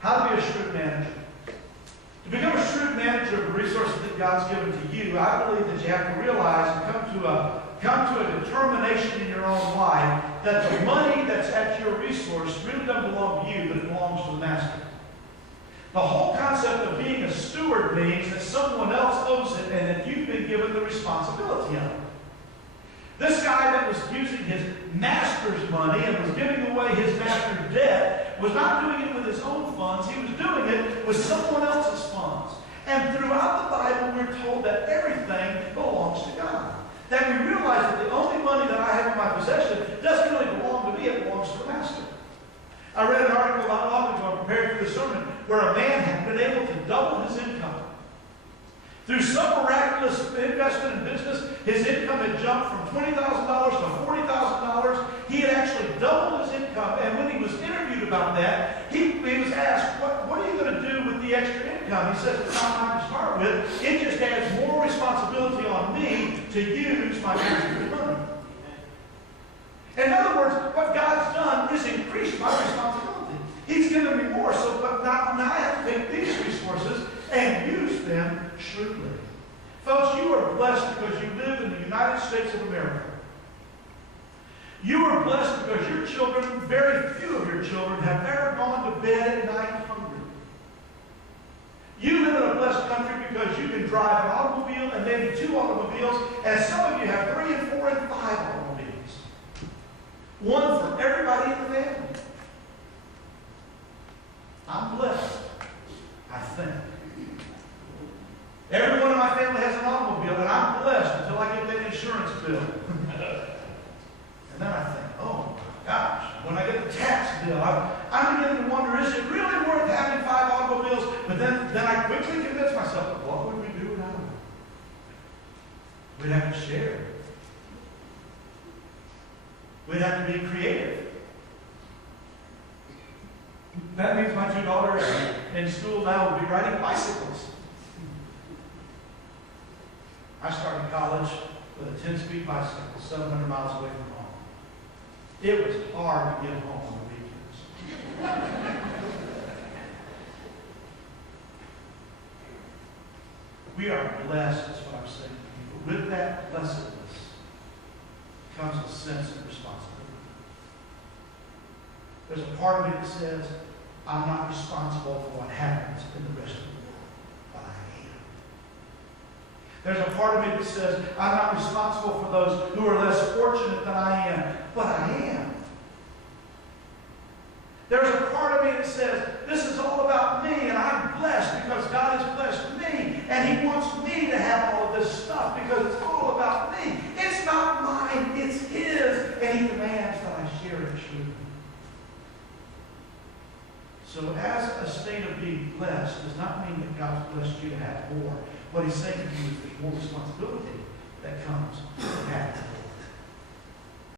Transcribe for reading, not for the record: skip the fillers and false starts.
How to be a shrewd manager. To become a shrewd manager of the resources that God's given to you, I believe that you have to realize and come to a determination in your own life that the money that's at your resource really doesn't belong to you, but it belongs to the master. The whole concept of being a steward means that someone else owes it and that you've been given the responsibility of it. This guy that was using his master's money and was giving away his master's debt was not doing it with his own funds. He was doing it with someone else's funds. And throughout the Bible, we're told that everything belongs to God. That we realize that the only money that I have in my possession doesn't really belong to me, it belongs to the master. I read an article not long ago, prepared for the sermon, where a man had been able to double his income. Through some miraculous investment in business, his income had jumped from $20,000 to $40,000. He had actually doubled his income, and when he was interviewed about that, he was asked, what are you going to do with the extra income? He said, it's not mine to start with. It just adds more responsibility on me to use my master's money. In other words, what God's done is increased my responsibility. He's given me more, but now I have to take these resources and use them shrewdly. Folks, you are blessed because you live in the United States of America. You are blessed because your children, very few of your children, have ever gone to bed at night hungry. You live in a blessed country because you can drive an automobile and maybe 2 automobiles, and some of you have 3 and 4 and 5 automobiles. One for everybody in the family. I'm blessed, I think. Everyone in my family has an automobile, and I'm blessed until I get that insurance bill. And then I think, oh my gosh, when I get the tax bill, I'm beginning to wonder, is it really worth having 5 automobiles? But then I quickly convince myself, what would we do without them? We'd have to share. We'd have to be creative. That means my 2 daughters in school now will be riding bicycles. I started college with a 10-speed bicycle, 700 miles away from home. It was hard to get home on the weekends. We are blessed, is what I'm saying to you. With that blessedness comes a sense of responsibility. There's a part of me that says, I'm not responsible for what happens in the rest of the world, but I am. There's a part of me that says, I'm not responsible for those who are less fortunate than I am, but I am. There's a part of me that says, this is all about me, and I'm blessed because God has blessed me, and He wants me to have all of this stuff because it's all about me. It's not mine, it's His, and He demands that I share it shrewdly. So as a state of being blessed does not mean that God's blessed you to have more. What He's saying to you is there's more responsibility that comes with having more.